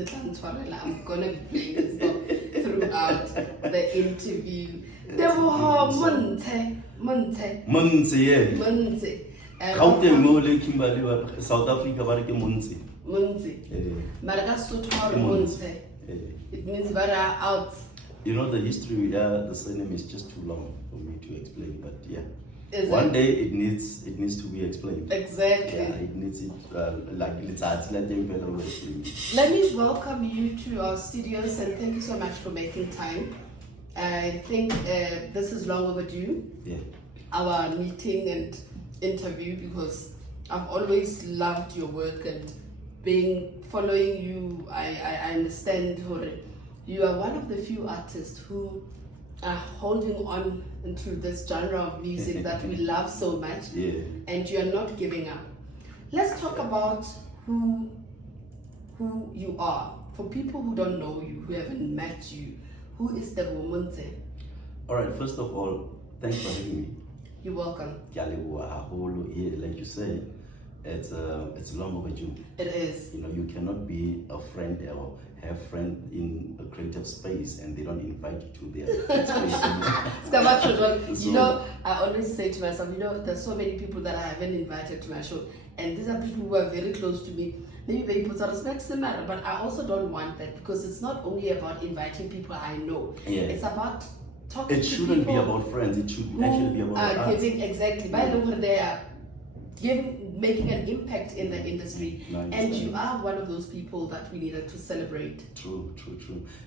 I'm gonna be playing this song throughout the interview. Monte. Gauteng mo le Kimberley South Africa ba re ke Monte. Mara ka Monte. It means bara out. You know, the history, the surname is just too long for me to explain, but yeah. One day it needs to be explained. Exactly. Yeah, it needs it like Let me welcome you to our studios and thank you so much for making time. I think this is long overdue. Yeah. Our meeting and interview, because I've always loved your work and following you. I understand, Hore. You are one of the few artists who are holding on into this genre of music that we love so much, and you are not giving up. Let's talk about who you are. For people who don't know you, who haven't met you, who is the Monte? All right, first of all, thanks for having me. You're welcome. Like you say, it's long overdue. It is. You know, you cannot be a friend or have friends in a creative space and they don't invite you to their space. You know, I always say to myself, there's so many people that I haven't invited to my show, and these are people who are very close to me. Maybe they put some respect to the matter, but I also don't want that, because it's not only about inviting people I know. Yeah. It's about talking to people. It shouldn't be about friends. It should actually be about arts. Exactly. By the way, they are making an impact in the industry, and you are one of those people that we needed to celebrate. True.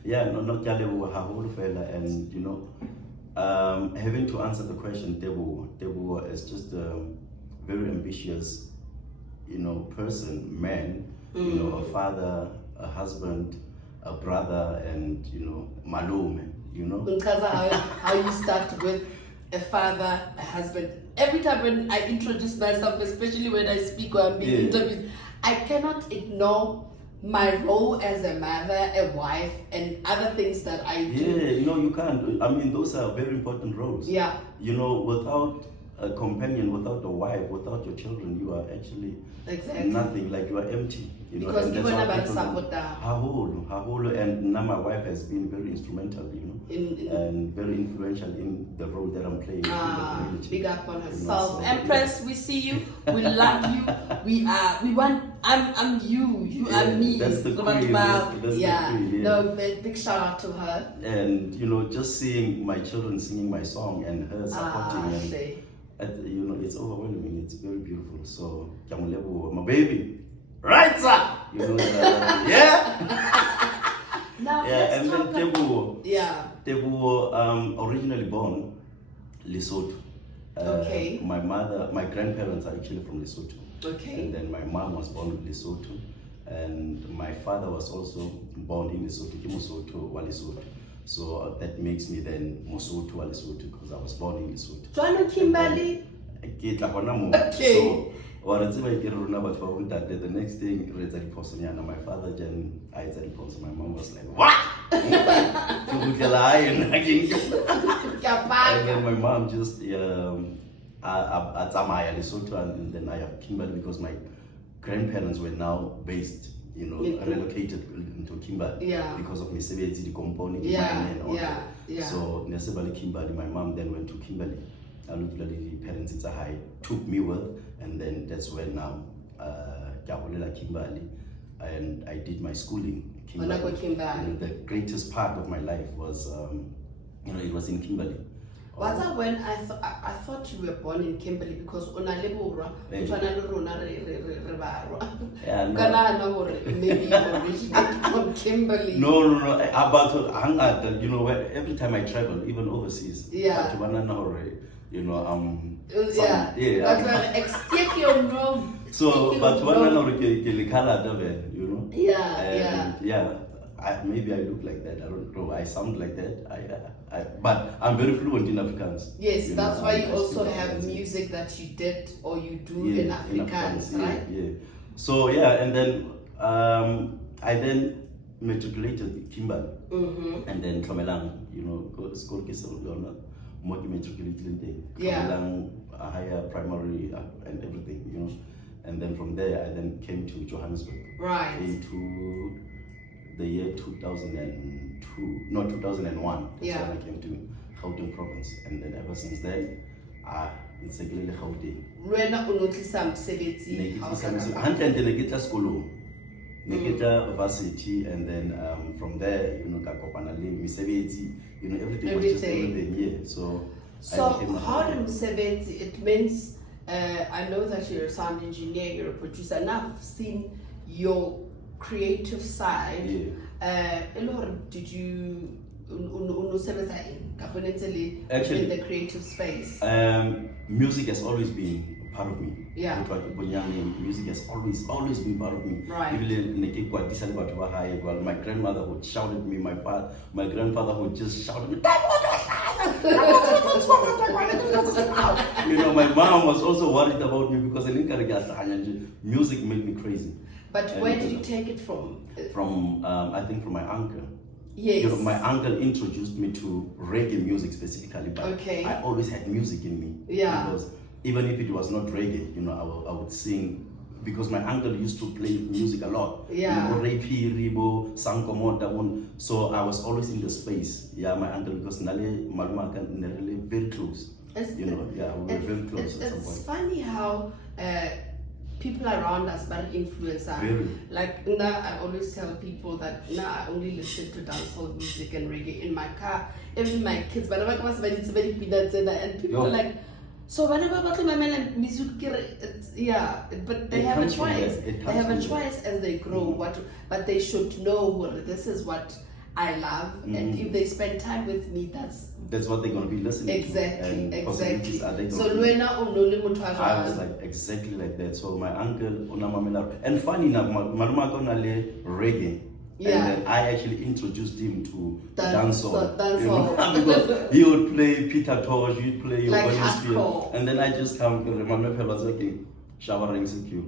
Yeah, not fella, and having to answer the question, Debu is just a very ambitious, person, man, a father, a husband, a brother, and malume, how you start with a father, a husband. Every time when I introduce myself, especially when I speak or I'm being interviewed, I cannot ignore my role as a mother, a wife, and other things that I do. Yeah, you can't. I mean, those are very important roles. Yeah. Without a companion, without a wife, without your children, you are actually nothing. Like you are empty. Because and people never support and now my wife has been very instrumental, and very influential in the role that I'm playing in the community. Big up on herself. Empress, we see you, we love you, we want, I'm you, you are me. That's the queen. No, big shout out to her. And just seeing my children singing my song and her supporting it's overwhelming. It's very beautiful. So my baby. Right, sir. Now, and then Tebu, originally born Lesotho. Okay. My grandparents are actually from Lesotho. Okay. And then my mom was born in Lesotho, and my father was also born in Lesotho, So that makes me then Mosotho wa Lesotho, because I was born in Lesotho. Joanna Kimberley. So the next thing, my father my mom was like, what? And then my mom just and then I have Kimberley, because my grandparents were now based, relocated into Kimberley because of Mesebetsi, the component, and all that. So Nesebali Kimberley, my mom then went to Kimberley. The parents took me with, and then that's when now Kimberley, and I did my schooling Kimberley. The greatest part of my life was it was in Kimberley. What's that when I thought you were born in Kimberley, because maybe you originated from Kimberley. No. About every time I travel, even overseas. So, but maybe I look like that. I don't know. I sound like that. But I'm very fluent in Afrikaans. Yes, that's why you also have music that you did or you do in Afrikaans, right? Yeah. So and then I then matriculated Kimberley, and then Tlomelang, school matriculated Tlomelang, higher primary and everything, and then from there I then came to Johannesburg. Right. Into the year 2002, no 2001. That's Yeah. when I came to Gauteng province, and then ever since then, it's a really Gauteng. Wena unotlisa msebetsi ha o ka ka. Hantle ne ke tla sekolong, ne ke tla varsity, and then from there, ka kopana le mesebetsi, everything was just everything. Yeah, so how do msebetsi? It means I know that you're a sound engineer, you're a producer, and I've seen your creative side. Yeah. Did you actually in the creative space? Music has always been part of me. Yeah. Music has always been part of me. Right. My grandmother would shout at me, my grandfather would just shout at me. My mom was also worried about me because music made me crazy. But where did you take it from? From I think from my uncle. Yes. My uncle introduced me to reggae music specifically, but okay. I always had music in me. Yeah. Because even if it was not reggae, I would sing, because my uncle used to play music a lot. Yeah. Ribo, Sankomota. So I was always in the space. Yeah, my uncle, because Nale Maluma really very close. We were very close at some point. It's funny how people around us are influencer. Very. Like now, I always tell people that now I only listen to dancehall music and reggae in my car. Even my kids, but and people are like, so whenever music, yeah, but they have a choice. They have a choice as they grow. But they should know, well, this is what I love, and if they spend time with me, that's what they're going to be listening to. Exactly. So I was like exactly like that. So my uncle, and funny enough, Maluma Konale reggae. Yeah. And then I actually introduced him to dancehall. Because he would play Peter Tosh, he'd play your like hardcore. And then I just come to remember I was like showering secure.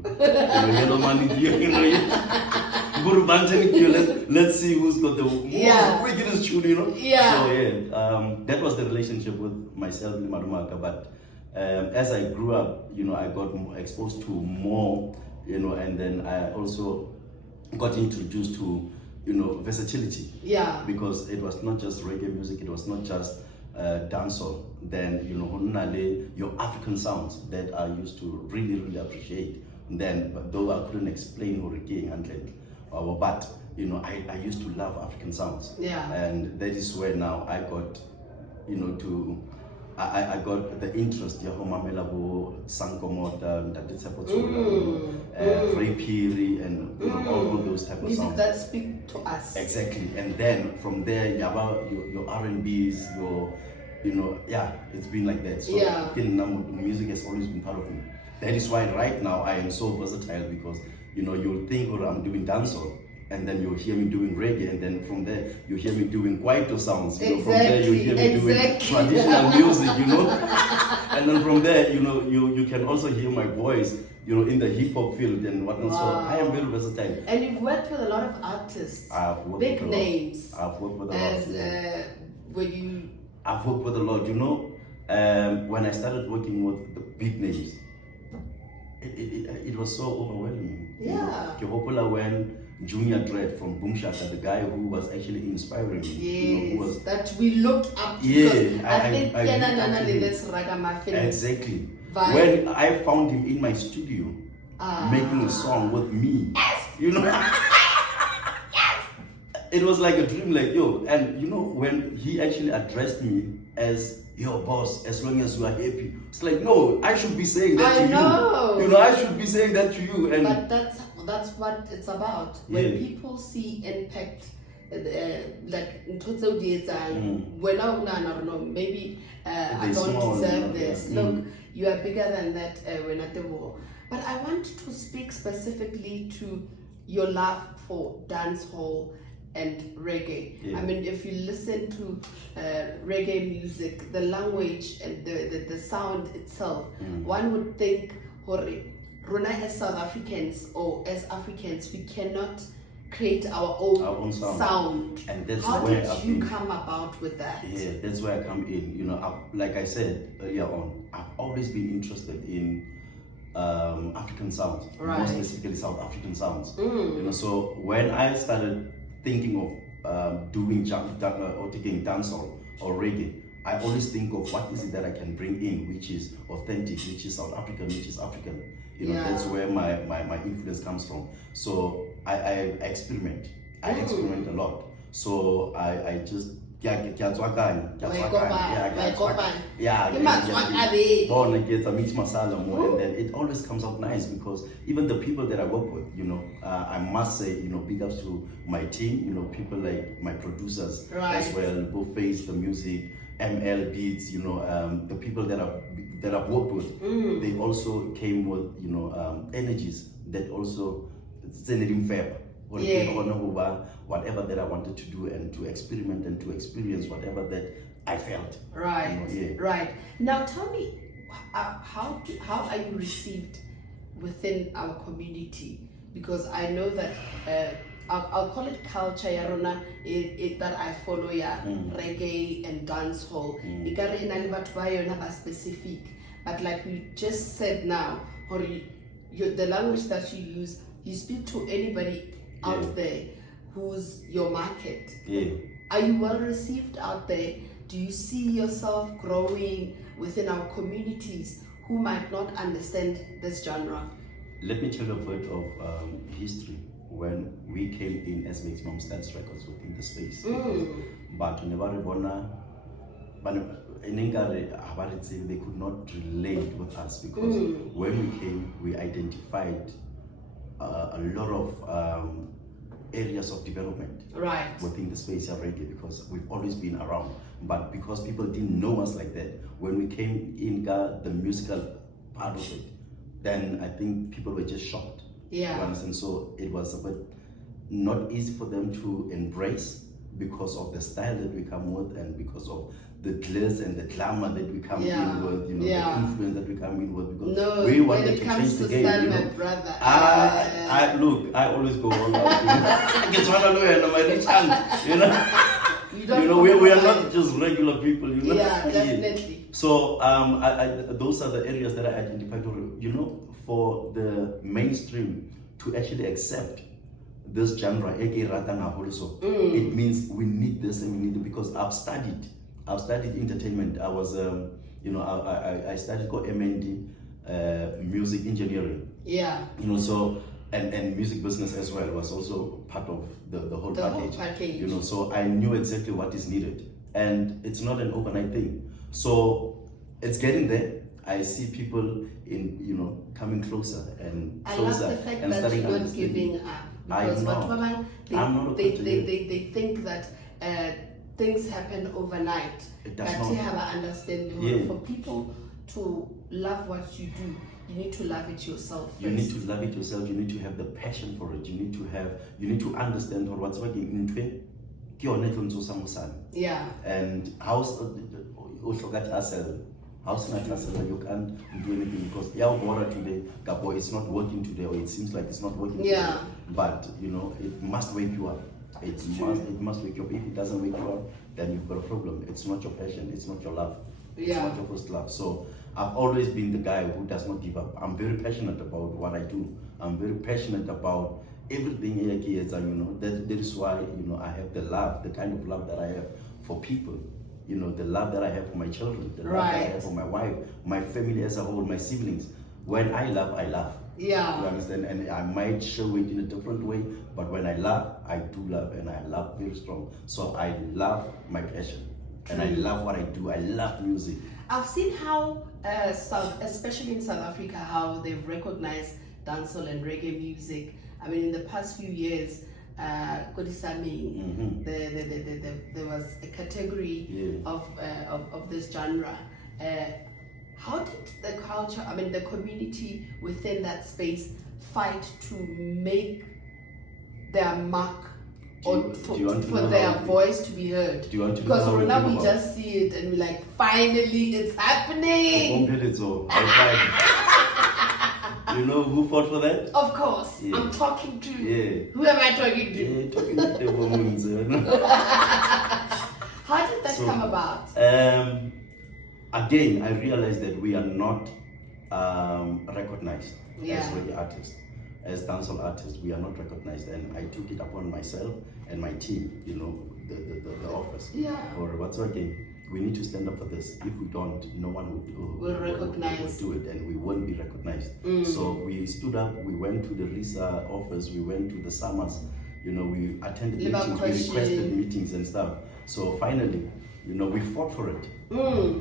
Let's see who's got the biggest tune, Yeah. So yeah, that was the relationship with myself and Marumaka. But as I grew up, I got exposed to more, and then I also got introduced to versatility. Yeah. Because it was not just reggae music, it was not just dancehall. Then your African sounds that I used to really, really appreciate. Then, though I couldn't explain reggae and but I used to love African sounds. Yeah. And that is where now I got I got the interest, Yahomamelabo, Sankomota, Ray Piri, and all those type of music songs that speak to us. Exactly. And then from there, your R&Bs, it's been like that. So till now, music has always been part of me. That is why right now I am so versatile, because you'll think, I'm doing dancehall, and then you'll hear me doing reggae, and then from there you hear me doing kwaito sounds. From there you hear me doing traditional music. And then from there, you can also hear my voice, in the hip hop field and whatnot. Wow. So I am very versatile. And you've worked with a lot of artists. Big names. I've worked with a lot. I've worked with a lot. When I started working with the big names, it was so overwhelming. Yeah. When Junior Dread from Boom Shaka, the guy who was actually inspiring me. Yes, that we looked up to. Yeah, I think that's Ragamuffin. Exactly. When I found him in my studio making a song with me, it was like a dream, and when he actually addressed me as your boss, as long as you are happy, it's like, no, I should be saying that to you. I should be saying that to you. But that's what it's about. When people see impact, like when I don't know, maybe I don't deserve this. Look, you are bigger than that. When at the war. But I want to speak specifically to your love for dancehall and reggae. Yeah. I mean, if you listen to reggae music, the language and the sound itself, one would think, Rona as South Africans or as Africans, we cannot create our own sound. And that's How where did you come about with that? Yeah, that's where I come in. Like I said earlier on, I've always been interested in African sounds, more specifically South African sounds. So when I started thinking of doing or taking dancehall or reggae, I always think of what is it that I can bring in, which is authentic, which is South African, which is African. You know, that's where my influence comes from. So I experiment. I experiment a lot. So I just I mix masala more, and then it always comes out nice, because even the people that I work with, you know, I must say, you know, big ups to my team, you know, people like my producers as well, both face the music, ML Beats, you know, the people that I've worked with, they also came with, you know, energies that also fair. Whatever that I wanted to do, and to experiment and to experience whatever that I felt. Right. You know, right. Now tell me, how are you received within our community? Because I know that I'll call it culture yarona that I follow reggae and dancehall. Specific, but like you just said now, or the language that you use, you speak to anybody out there who's your market. Are you well received out there? Do you see yourself growing within our communities who might not understand this genre? Let me tell you a bit of history. When we came in as Smacx records within the space, but they could not relate with us, because when we came, we identified a lot of areas of development within the space of reggae, because we've always been around, but because people didn't know us like that, when we came in the musical part of it, then I think people were just shocked. And so it was a bit not easy for them to embrace, because of the style that we come with, and because of the glitz and the glamour that we come in with, you know, the influence that we come in with, because we wanted to change the game. Style, you know? my brother. Look, I always go all out. You know, we are not just regular people. You know? Yeah, definitely. So those are the areas that I identified. You know, for the mainstream to actually accept this genre, it means we need this and we need it, because I've studied entertainment. I was, you know, I studied called MND, music engineering. You know, so and music business as well was also part of the whole package. You know, so I knew exactly what is needed, and it's not an overnight thing. So it's getting there. I see people in, you know, coming closer and closer. I love the fact and that starting you're not giving up. Because they think that things happen overnight. It does but not. To have an understanding for people to love what you do, you need to love it yourself first. You need to love it yourself. You need to have the passion for it. You need to understand what's working into it. And how's not you can't do anything, because today, it's not working today, or it seems like it's not working today. But you know, it must wake you up. It must wake you up. If it doesn't wake you up, then you've got a problem. It's not your passion, it's not your love. It's not your first love. So I've always been the guy who does not give up. I'm very passionate about what I do. I'm very passionate about everything here, you know. That is why, you know, I have the love, the kind of love that I have for people. You know, the love that I have for my children, the love that I have for my wife, my family as a whole, my siblings. When I love, I love. You understand? And I might show it in a different way, but when I love, I do love, and I love very strong. So I love my passion, and I love what I do. I love music. I've seen how, especially in South Africa, how they've recognized dancehall and reggae music. I mean, in the past few years, there was a category of this genre. How did the culture, I mean the community within that space, fight to make their mark for their voice to be heard? Do you want to because know now we just see it and we're like, finally it's happening. You know who fought for that? Of course. I'm talking to who am I talking to? Talking to the woman. How did that come about? Again, I realized that we are not recognized as reggae artists. as dancehall artists, we are not recognized, and I took it upon myself and my team, you know, the office. Yeah. Or what's again, we need to stand up for this. If we don't, no one will recognize. Will do it, and we won't be recognized. So we stood up, we went to the RISA office, we went to the SAMAS, you know, we attended meetings, we requested meetings and stuff. So finally, you know, we fought for it.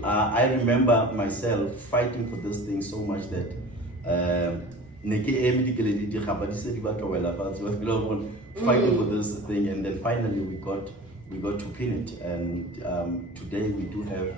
I remember myself fighting for this thing so much that fighting for this thing, and then finally we got to pin it, and today we do have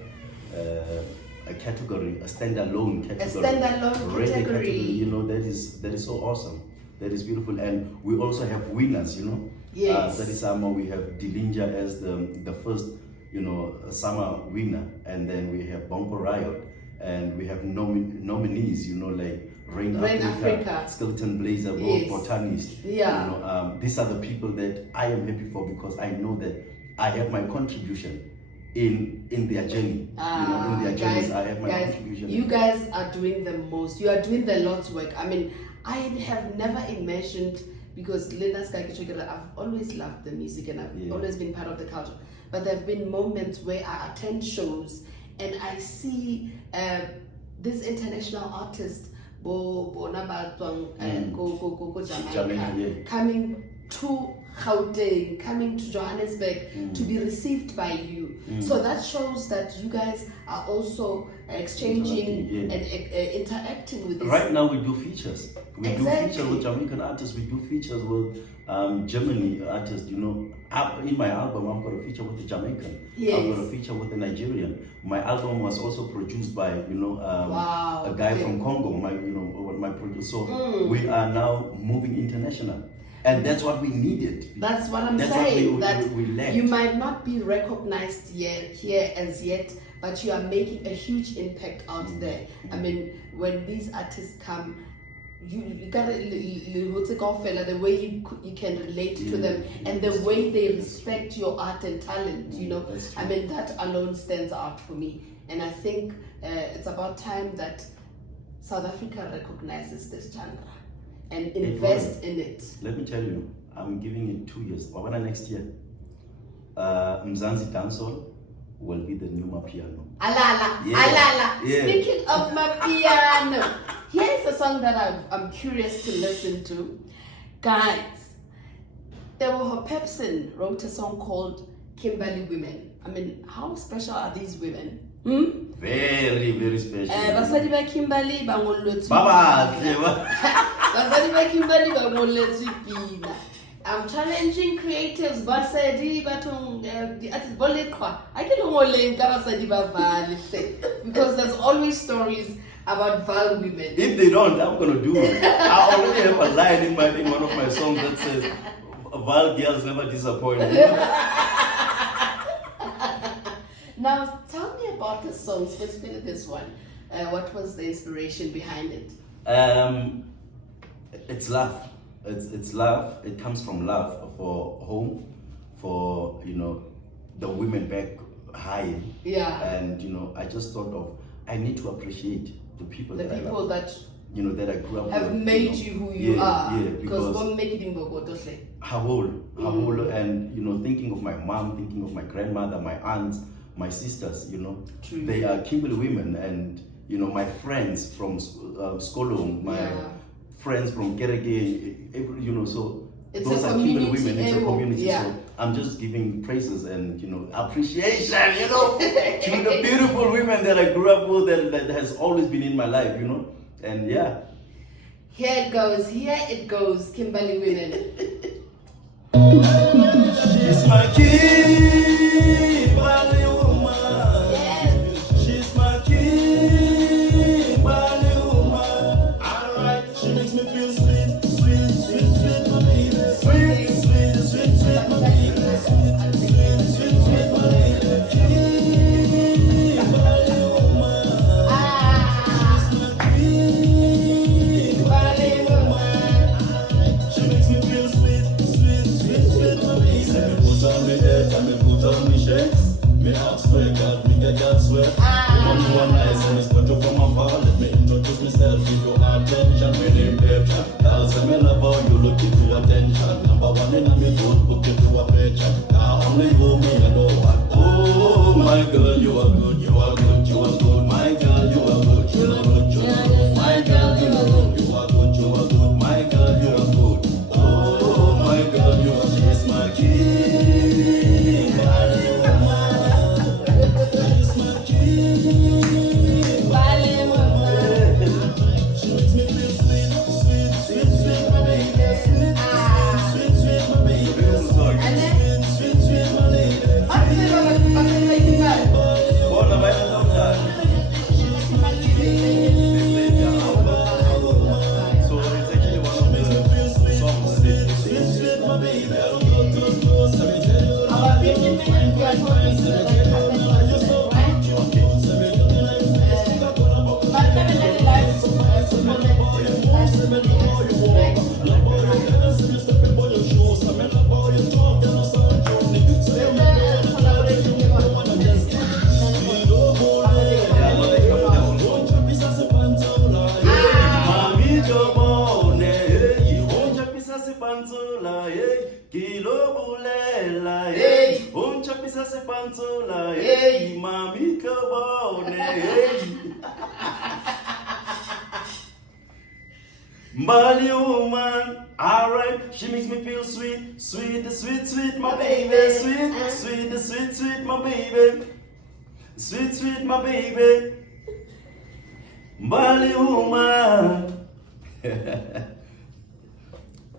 a category, a standalone category. You know, that is so awesome. That is beautiful, and we also have winners. You know, yes. Sadisama, we have Dilinja as the first, you know, summer winner, and then we have Bongo Riot, and we have nominees. You know, like Rain Africa, Skeleton Blazer, World Botanist. Yeah. You know, these are the people that I am happy for, because I know that I have my contribution in their journey. You know, in their journeys, I have my contribution. You guys are doing the most. You are doing the Lord's work. I mean, I have never imagined, because I've always loved the music and I've always been part of the culture. But there have been moments where I attend shows and I see this international artist, Jamaica, coming to Gauteng, coming to Johannesburg to be received by you. So that shows that you guys are also exchanging and interacting with this. Right now we do features. We do features with Jamaican artists. We do features with Germany artists. You know, in my album I've got a feature with the Jamaican. I've got a feature with the Nigerian. My album was also produced by, you know, a guy from Congo. My producer. So we are now moving international. And that's what we needed. That's what I'm saying. We lacked. You might not be recognized here as yet, but you are making a huge impact out there. I mean, when these artists come, you got the way you can relate to them, and the way they respect your art and talent. You know, I mean, that alone stands out for me. And I think it's about time that South Africa recognizes this genre and invest in it. Let me tell you, I'm giving it 2 years. But next year, Mzansi Dancehall will be the new Mapiano. Alala. Speaking of Mapiano, here's a song that I'm curious to listen to. Guys, Pepsin wrote a song called Kimberly Women. I mean, how special are these women? Very, very special. Basadi ba Kimberly ba ngolwetsi. I'm challenging creatives, basadi batong the artist bolekwa. I can only basadi ba vale, because there's always stories about Val women. If they don't, I'm gonna do it. I already have a line in one of my songs that says Val girls never disappoint. Now tell me about the song, specifically this one. What was the inspiration behind it? It's love. It's love. It comes from love for home, for, you know, the women back high. Yeah. And, you know, I just thought of, I need to appreciate the people that you know, that I grew up have with, made you who you are. Yeah, because what make it in Bogotá? And, you know, thinking of my mom, thinking of my grandmother, my aunts, my sisters, you know, they are Kimberly women, and, you know, my friends from Skolong, my friends from Kereke, you know, so it's those are Kimberly women. It's a community. So I'm just giving praises and, you know, appreciation, you know, to the beautiful women that I grew up with, that has always been in my life, you know, and yeah. Here it goes, Kimberly women. She's my Kimberly woman. Yes. She's my Kimberly woman. Alright, she makes me feel sweet, sweet, sweet, sweet, baby. Sweet, sweet, sweet, sweet, baby. Sweet, sweet, sweet, sweet, baby. Kimberly woman. She's my Kimberly woman. She makes me feel sweet, sweet, sweet, sweet, minutes you are talking to the red carpet person, right? But definitely live performance is 5 minutes, right? Mbali woman, alright, she makes me feel sweet, sweet, sweet, sweet, my baby, sweet, sweet, sweet, sweet, my baby, sweet, sweet, my baby, Mbali woman.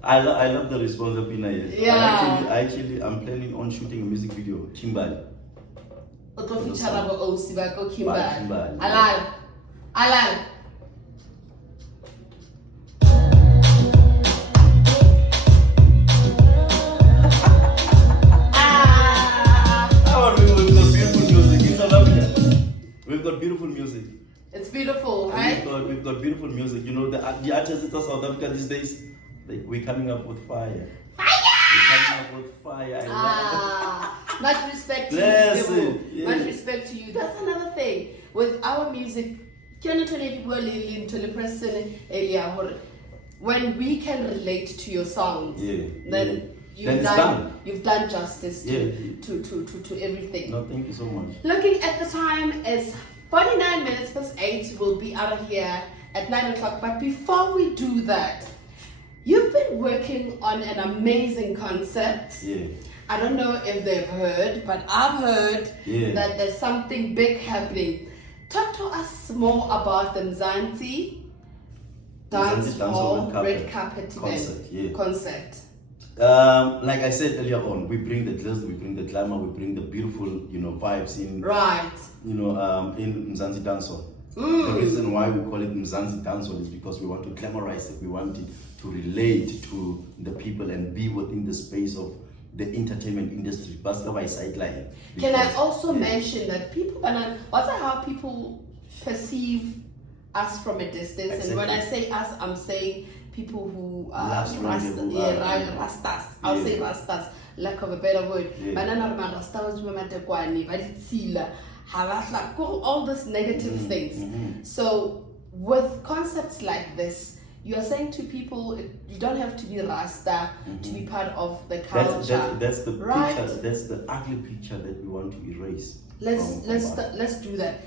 I love the response of Pina here. Yeah. Actually, I'm planning on shooting a music video, Kimbali. Kimbali. Alan. We've got beautiful music. It's beautiful, right? We've got beautiful music. You know, the artists in South Africa these days, we're coming up with fire. We're coming up with fire. Much respect to you. Yeah. Much respect to you. That's another thing. With our music, when we can relate to your songs, then you've done justice to everything. No, thank you so much. Looking at the time, it's 49 minutes past 8. We'll be out of here at 9 o'clock. But before we do that, you've been working on an amazing concept. Yeah. I don't know if they've heard, but I've heard that there's something big happening. Talk to us more about the Mzansi dancehall red carpet concept. Like I said earlier on, we bring the glitter, we bring the glamour, we bring the beautiful, vibes in. Right. In Mzansi dancehall. The reason why we call it Mzansi dancehall is because we want to glamorize it. We want it to relate to the people and be within the space of the entertainment industry. That's the way sideline. Can I also mention that people, what's how people perceive us from a distance? Exactly. And when I say us, I'm saying people who are Rastas. I'll say Rastas, lack of a better word. All these negative things. So with concepts like this, you are saying to people, you don't have to be Rasta to be part of the culture. That's the picture. That's the ugly picture that we want to erase. Let's do that.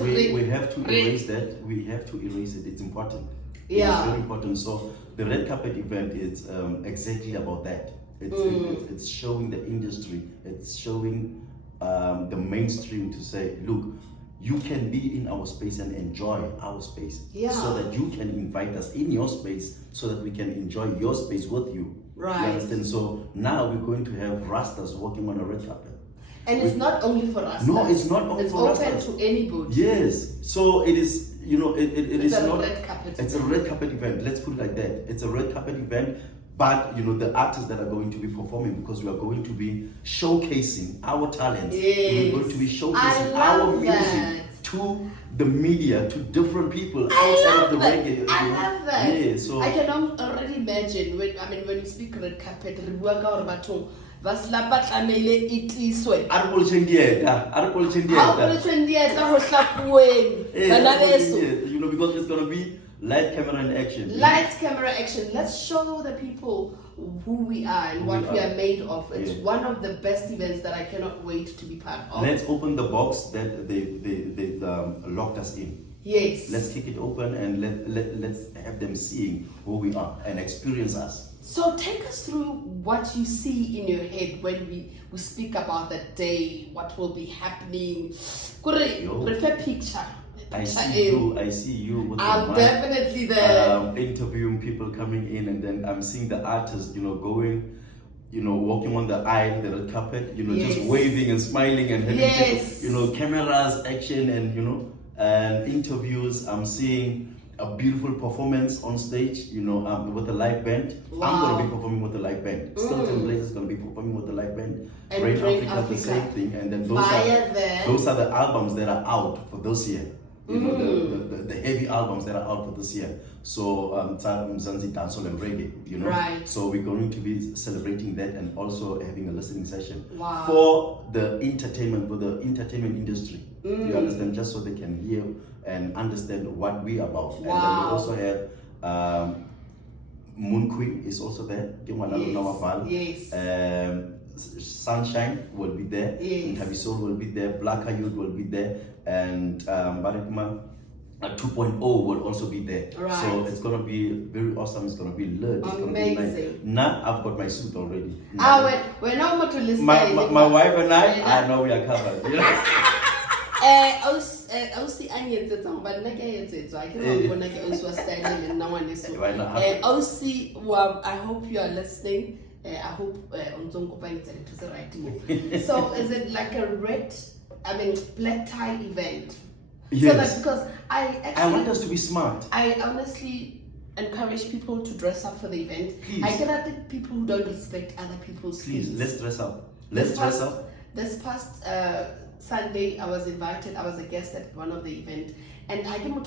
We have to erase that. We have to erase it. It's important. Yeah. It's very important. So the red carpet event is exactly about that. It's showing the industry. It's showing the mainstream to say, look, you can be in our space and enjoy our space. So that you can invite us in your space so that we can enjoy your space with you. Right. You understand? So now we're going to have Rastas walking on a red carpet. And it's not only for Rastas. No, it's not only for Rastas. It's open to anybody. Yes. So it is, it's a not red carpet. It's a red carpet event. Let's put it like that. It's a red carpet event. But the artists that are going to be performing, because we are going to be showcasing our talents. We're going to be showcasing our music to the media, to different people outside of the reggae. I love that. Yeah, so I can already imagine when you speak red carpet, you know, because it's gonna be light, camera, and action. Lights, camera, action. Let's show the people who we are and what we are made of. It's one of the best events that I cannot wait to be part of. Let's open the box that they locked us in. Yes. Let's kick it open and let's have them seeing who we are and experience us. So take us through what you see in your head when we speak about that day, what will be happening. Prefer picture. I see you with I'm definitely there. Interviewing people coming in, and then I'm seeing the artists, going, walking on the aisle, the red carpet, just waving and smiling and having people, cameras, action, and and interviews. I'm seeing a beautiful performance on stage, with a live band. Wow. I'm going to be performing with a live band. Stilton Blaze is going to be performing with a live band. And Brain Africa, the same thing. And then those are the albums that are out for this year. The heavy albums that are out for this year. So Zanzi dancehall and reggae, Right. So we're going to be celebrating that and also having a listening session for the entertainment industry. You understand, just so they can hear and understand what we're about. And then we also have Moon Queen is also there. Yes. Sunshine will be there. Yes. Tavisol will be there. Black Youth will be there, and Barikma 2.0 will also be there. Right. So it's gonna be very awesome. It's gonna be lit. It's amazing. Gonna be nice. Now I've got my suit already. We're not more to listen. My wife and I know we are covered. Ausi anyetsetsang ba nna ke etsetswa I cannot bona ke ausi wa style le nna ngwane so Ausi I hope you are listening. I hope so is it like a black tie event? Yes. So that's because I want us to be smart. I honestly encourage people to dress up for the event. Please. I cannot think people who don't respect other people's Please, skills. let's dress up. Let's dress up. This past Sunday, I was invited. I was a guest at one of the events, and I didn't in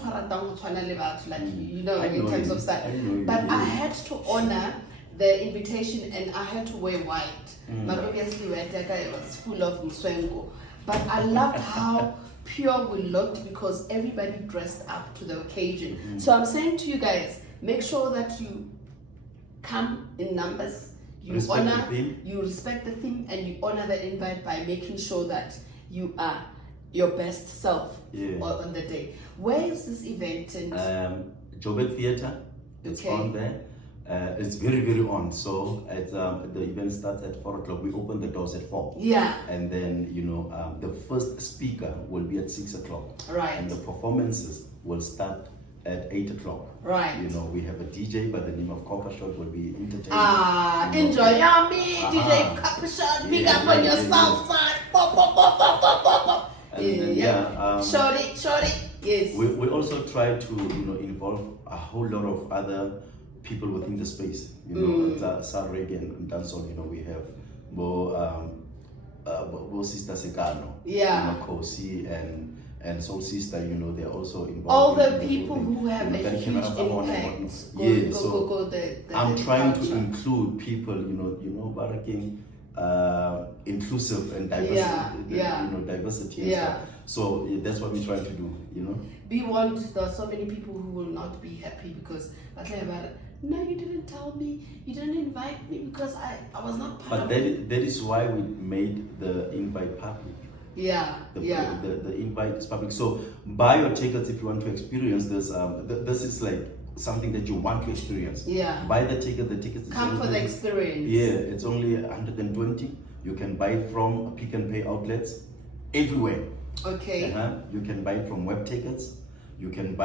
terms of style. But I had to honor the invitation, and I had to wear white. But obviously, it was full of mswengo. But I loved how pure we looked because everybody dressed up to the occasion. So I'm saying to you guys, make sure that you come in numbers. You respect the theme, and you honor the invite by making sure that you are your best self on the day. Where is this event? Joburg Theatre. It's on there. It's very, very on. So the event starts at 4 o'clock. We open the doors at 4. Yeah. And then the first speaker will be at 6 o'clock. Right. And the performances will start at 8 o'clock. Right. We have a DJ by the name of Copper Shot will be entertaining. Enjoy me, DJ Copper Shot. Big up on your south side. Shorty. Yes. We also try to involve a whole lot of other people within the space. Reggae and dancehall. We have Bo Sister Sekano. Yeah. Kosi and Soul Sister, they're also involved. All the people who have a huge impact. I'm trying to include people, Baraking, inclusive and diversity. Diversity and stuff. So that's what we're trying to do. There's so many people who will not be happy because no, you didn't tell me, you didn't invite me because I was not part of it. But that is why we made the invite public. The invite is public. So buy your tickets if you want to experience this. This is like something that you want to experience. Yeah. Buy the ticket. The tickets. Come for the experience. Yeah, it's only 120. You can buy it from Pick and Pay outlets everywhere. Okay. You can buy it from web tickets. You can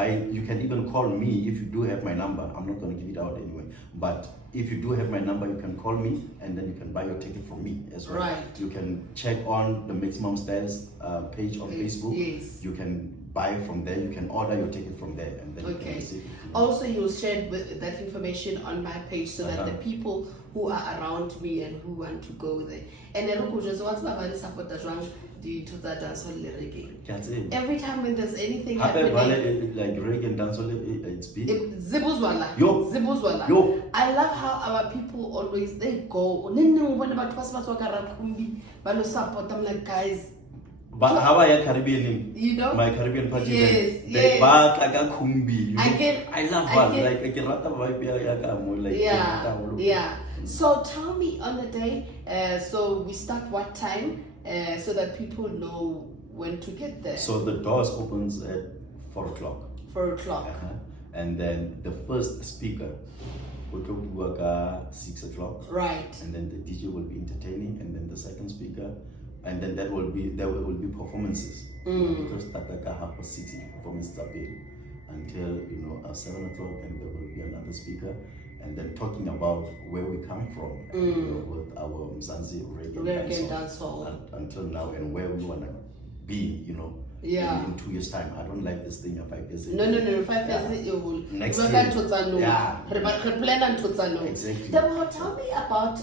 even call me if you do have my number. I'm not going to give it out anyway. But if you do have my number, you can call me and then you can buy your ticket from me as well. Right. You can check on the Maximum Styles page on Facebook. Yes. You can buy from there. You can order your ticket from there. And then you can receive it. Also, you'll share that information on my page so that the people who are around me and who want to go there. And then every time when there's anything happening, like reggae and dancehall, it's big. Zibuzwala. Yo. I love how our people always go. I'm like, guys. But how are your Caribbean? My Caribbean party. Yes. They back like a kumbi. I love that. Like I can rata vibe. Yeah. So tell me on the day. So we start what time? So that people know when to get there. So the doors opens at 4 o'clock. 4 o'clock. And then the first speaker will talk to work at 6 o'clock. Right. And then the DJ will be entertaining, and then the second speaker, and then there will be performances. Because Takaka half past 6 performances are paid until 7 o'clock, and there will be another speaker. And then talking about where we come from with our Mzansi reggae dancehall until now and where we want to be, in 2 years' time. I don't like this thing of 5 years. No, 5 years it will. Next year. Yeah. Exactly. Tell me about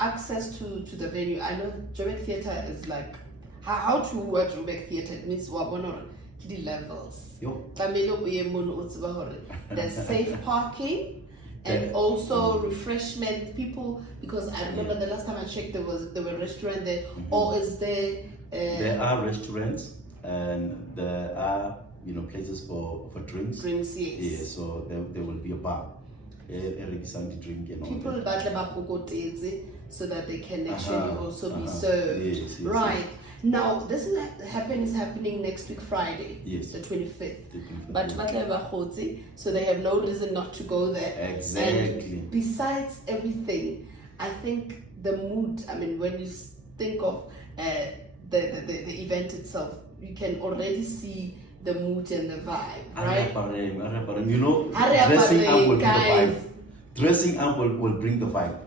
access to the venue. I know Joburg Theatre is like, how to work Joburg Theatre. It means the levels. There's safe parking and also refreshment. People, because I remember the last time I checked, there were restaurants there. Or is there? There are restaurants and there are places for drinks. Drinks, yes. Yeah, so there will be a bar. Drink and all people that. So that they can actually also be served. Yes, right. Yes. Now, this is happening next week, Friday, yes, the 25th. But so they have no reason not to go there. Exactly. And besides everything, I think the mood, I mean, when you think of the event itself, you can already see the mood and the vibe, right? Dressing up will bring the vibe. Dressing up will bring the vibe.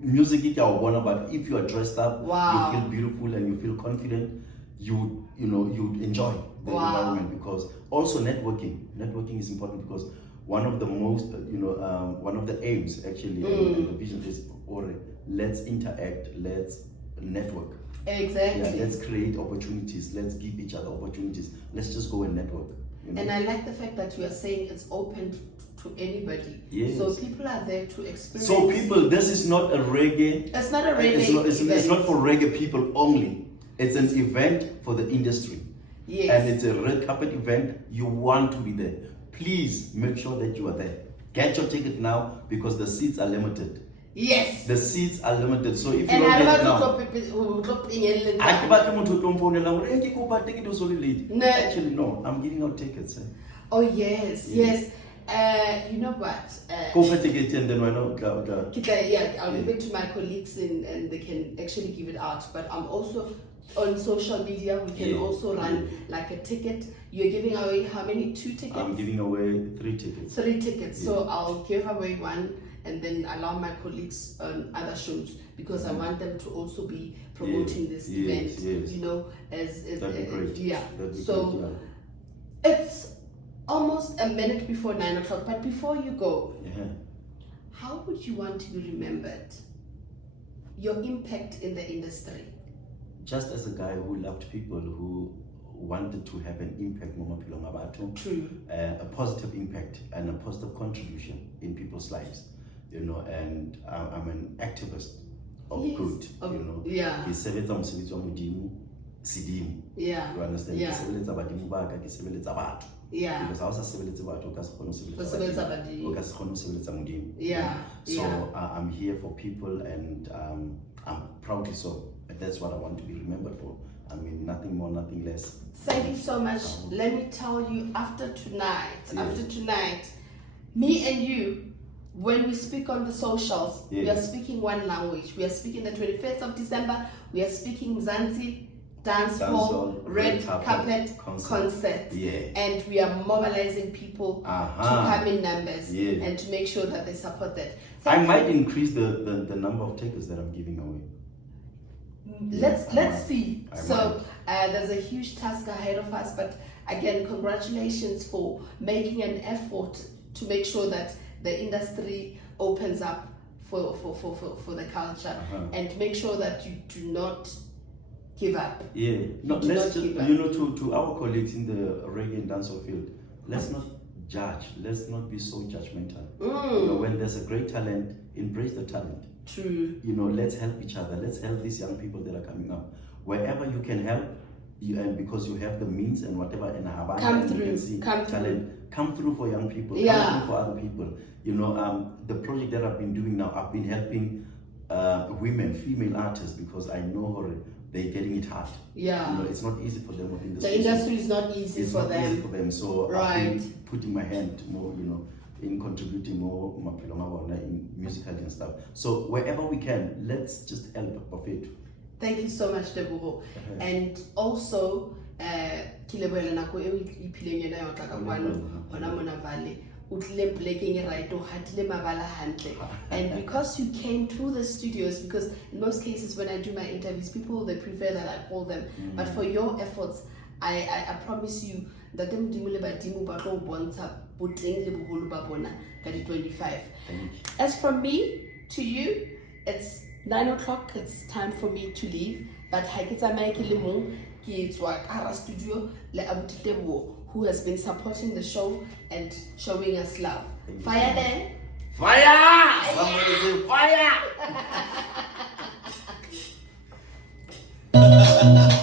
Music is our one, but if you are dressed up, wow, you feel beautiful and you feel confident, you enjoy the environment. Because also networking is important, because one of the most one of the aims actually and the vision is, or let's interact, let's network. Exactly. Yeah, let's create opportunities, let's give each other opportunities, let's just go and network. And I like the fact that you are saying it's open to anybody. Yes. So people are there to experience. So people, this is not a reggae. It's not a reggae. It's not for reggae people only. It's an event for the industry. Yes. And it's a red carpet event. You want to be there. Please make sure that you are there. Get your ticket now, because the seats are limited. Yes. The seats are limited. So if you don't get it now, actually no, I'm giving out tickets. Oh yes, yes. You know what? Go for ticket and then why not? Yeah, I'll give it to my colleagues and they can actually give it out. But I'm also on social media. We can also run like a ticket. You're giving away how many? 2 tickets? I'm giving away 3 tickets. 3 tickets. So I'll give away one and then allow my colleagues on other shows, because I want them to also be promoting this event. Yes. You know, as that'd be great. Yeah. So great, it's almost a minute before 9 o'clock, but before you go, how would you want to be remembered? Your impact in the industry? Just as a guy who loved people, who wanted to have an impact, true, a positive impact and a positive contribution in people's lives, and I'm an activist of good, Yeah. Yeah. You understand? Yeah. Yeah. Yeah. So I'm here for people, and I'm proudly so. That's what I want to be remembered for. I mean, nothing more, nothing less. Thank you so much. Let me tell you, after tonight, me and you, when we speak on the socials, we are speaking one language. We are speaking the 25th of December. We are speaking Mzansi dancehall red carpet concert. Yeah. And we are mobilizing people to come in numbers and to make sure that they support that. I might increase the number of tickets that I'm giving away. Let's see. So there's a huge task ahead of us, but again, congratulations for making an effort to make sure that the industry opens up for the culture, and make sure that you do not give up. Yeah. No, let's just, to our colleagues in the reggae and dancehall field, let's not judge. Let's not be so judgmental. When there's a great talent, embrace the talent. True. Let's help each other. Let's help these young people that are coming up. Wherever you can help, and because you have the means and whatever, and come through for young people, come through for other people. The project that I've been doing now, I've been helping women, female artists, because I know they're getting it hard. Yeah. It's not easy for them within the industry is not easy for them. Easy for them. So I've been putting my hand more, in contributing more in musical and stuff. So wherever we can, let's just help of it. Thank you so much, Debuho. And also, and because you came to the studios, because in most cases when I do my interviews, people, they prefer that I call them, but for your efforts, I promise you that them dimule badimo ba tlo bontsha botleng le boholo ba bona ka di 25. As from me to you, it's 9 o'clock. It's time for me to leave. But ha ke tsamaye ke le mong ke tswa ka hara studio le Abuti Teboho, who has been supporting the show and showing us love. Fire there. Fire! Somebody say fire!